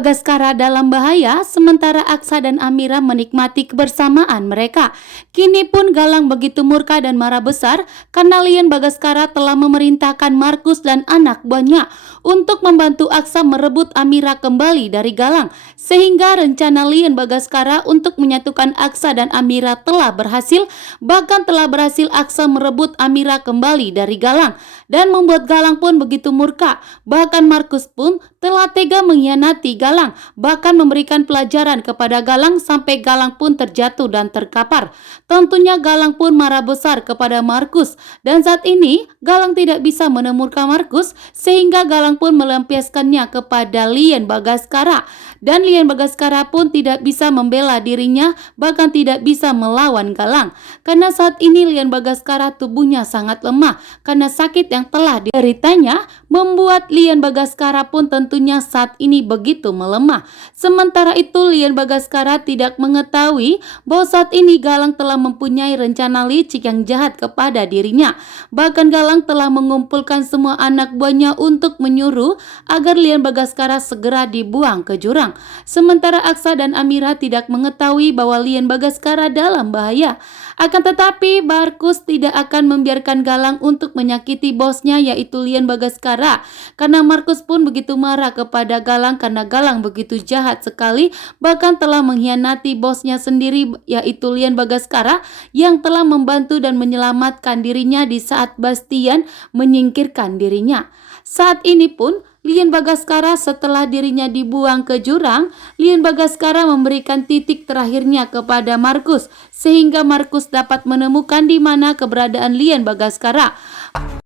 Bagaskara dalam bahaya, sementara Aksa dan Amira menikmati kebersamaan mereka. Kini pun Galang begitu murka dan marah besar karena Lian Bagaskara telah memerintahkan Markus dan anak buahnya untuk membantu Aksa merebut Amira kembali dari Galang. Sehingga rencana Lian Bagaskara untuk menyatukan Aksa dan Amira telah berhasil, bahkan telah berhasil Aksa merebut Amira kembali dari Galang dan membuat Galang pun begitu murka. Bahkan Markus pun telah tega mengkhianati Galang, bahkan memberikan pelajaran kepada Galang sampai Galang pun terjatuh dan terkapar. Tentunya Galang pun marah besar kepada Markus dan saat ini Galang tidak bisa menemukan Markus sehingga Galang pun melampiaskannya kepada Lian Bagaskara dan Lian Bagaskara pun tidak bisa membela dirinya, bahkan tidak bisa melawan Galang karena saat ini Lian Bagaskara tubuhnya sangat lemah karena sakit yang telah dideritanya, membuat Lian Bagaskara pun tentunya saat ini begitu melemah. Sementara itu Lian Bagaskara tidak mengetahui bahwa saat ini Galang telah mempunyai rencana licik yang jahat kepada dirinya. Bahkan Galang telah mengumpulkan semua anak buahnya untuk menyuruh agar Lian Bagaskara segera dibuang ke jurang. Sementara Aksa dan Amira tidak mengetahui bahwa Lian Bagaskara dalam bahaya. Akan tetapi Markus tidak akan membiarkan Galang untuk menyakiti bosnya yaitu Lian Bagaskara karena Markus pun begitu marah kepada Galang karena Galang begitu jahat sekali, bahkan telah mengkhianati bosnya sendiri yaitu Lian Bagaskara yang telah membantu dan menyelamatkan dirinya di saat Bastian menyingkirkan dirinya. Saat ini pun Lian Bagaskara setelah dirinya dibuang ke jurang, Lian Bagaskara memberikan titik terakhirnya kepada Markus sehingga Markus dapat menemukan di mana keberadaan Lian Bagaskara.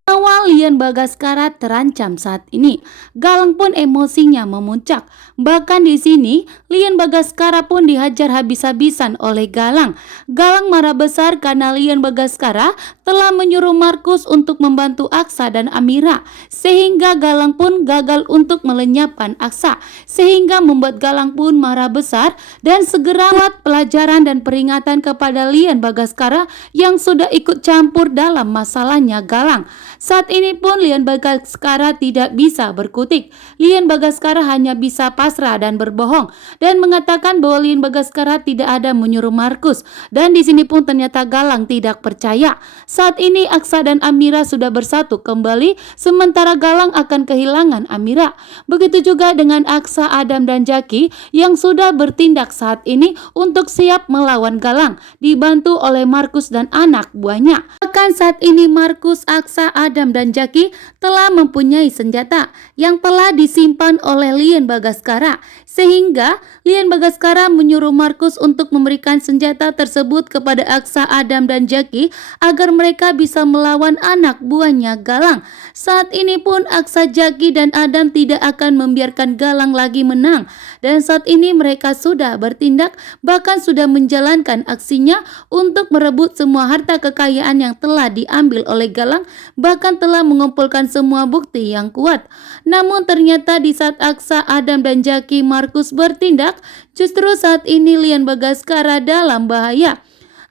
Awal Lian Bagaskara terancam saat ini. Galang pun emosinya memuncak. Bahkan di sini Lian Bagaskara pun dihajar habis-habisan oleh Galang. Galang marah besar karena Lian Bagaskara telah menyuruh Markus untuk membantu Aksa dan Amira, sehingga Galang pun gagal untuk melenyapkan Aksa, sehingga membuat Galang pun marah besar dan segera buat pelajaran dan peringatan kepada Lian Bagaskara yang sudah ikut campur dalam masalahnya Galang. Saat ini pun Lian Bagaskara tidak bisa berkutik. Lian Bagaskara hanya bisa pasrah dan berbohong dan mengatakan bahwa Lian Bagaskara tidak ada menyuruh Markus. Dan di sini pun ternyata Galang tidak percaya. Saat ini Aksa dan Amira sudah bersatu kembali, sementara Galang akan kehilangan Amira. Begitu juga dengan Aksa, Adam dan Jaki yang sudah bertindak saat ini untuk siap melawan Galang, dibantu oleh Markus dan anak buahnya. Bahkan saat ini Markus, Aksa, Adam dan Jaki telah mempunyai senjata yang telah disimpan oleh Lian Bagaskara, sehingga Lian Bagaskara menyuruh Markus untuk memberikan senjata tersebut kepada Aksa, Adam dan Jaki agar mereka bisa melawan anak buahnya Galang. Saat ini pun Aksa, Jaki dan Adam tidak akan membiarkan Galang lagi menang dan saat ini mereka sudah bertindak, bahkan sudah menjalankan aksinya untuk merebut semua harta kekayaan yang telah diambil oleh Galang, bahkan telah mengumpulkan semua bukti yang kuat. Namun ternyata di saat Aksa, Adam dan Jaki Markus bertindak, justru saat ini Lian Bagaskara dalam bahaya.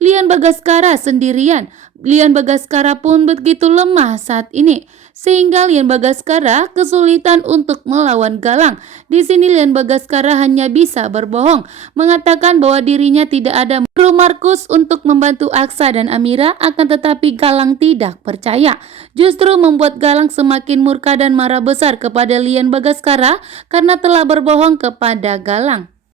Lian Bagaskara sendirian. Lian Bagaskara pun begitu lemah saat ini, sehingga Lian Bagaskara kesulitan untuk melawan Galang. Di sini Lian Bagaskara hanya bisa berbohong, mengatakan bahwa dirinya tidak ada menyuruh Markus untuk membantu Aksa dan Amira, akan tetapi Galang tidak percaya. Justru membuat Galang semakin murka dan marah besar kepada Lian Bagaskara karena telah berbohong kepada Galang.